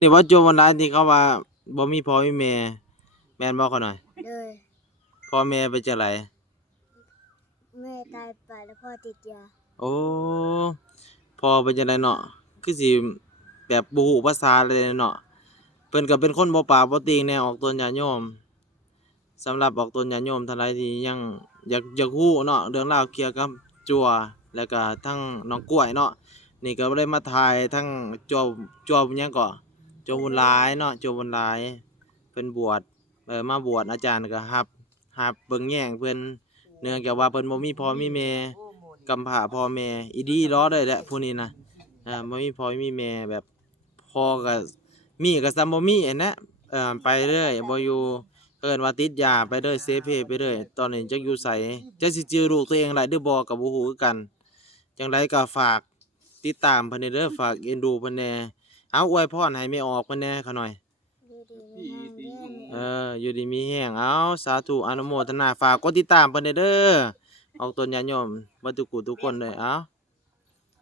นี่ว่าโจรวันร้ายที่เขาว่าบ่มีพ่อมีแม่แม่นบ่เขาหน่อยเลยพ่อแม่เป็นจังไดแม่ตายไปแล้วพ่อติดยาโอ้พ่อเป็นจังไดเนาะคือสิแบบบ่ฮู้ภาษาเลยเนาะเพิ่นก็เป็นคนบ่ปากบ่ติงแนวออกตนญาติโยมสำหรับออกตนญาติโยมท่านใดที่ยังอยากฮู้เนาะเรื่องราวเกี่ยวกับจั่วแล้วก็ทั้งน้องกล้วยเนาะนี่ก็ได้มาถ่ายทั้งจั่วหยังก็จั่วบุญหลายเนาะจั่วบุญหลายเพิ่นบวชมาบวชอาจารย์ก็รับเบิ่งแย่งเพิ่นเนื่องจากว่าเพิ่นบ่มีพ่อมีแม่กำพร้าพ่อแม่อีหลีหล้อเลยแหละผู้นี้นะบ่มีพ่อมีแม่แบบพ่อก็มีก็ส่ำบ่มีหั้นแหละไปเรื่อยบ่อยู่เอิ้นว่าติดยาไปเรื่อยเสเพไปเรื่อยตอนนี้จักอยู่ไสจักสิจื้อลูกตัวเองได้หรือบ่ก็บ่ฮู้คือกันจั่งใดก็ฝากติดตามเพิ่นแหน่เด้อฝากเอ็นดูเพิ่นแหน่เอาอวยพรให้แม่ออกเพิ่นแหน่เขาหน่อย อยู่ดีมีแรงเด้อแม่เอออยู่ดีมีแรงเอาสาธุอนุโมทนาฝากกดติดตามเพิ่นเด้อออกตนญาติโยมเบิดทุกผู้ทุกคนเลยเอา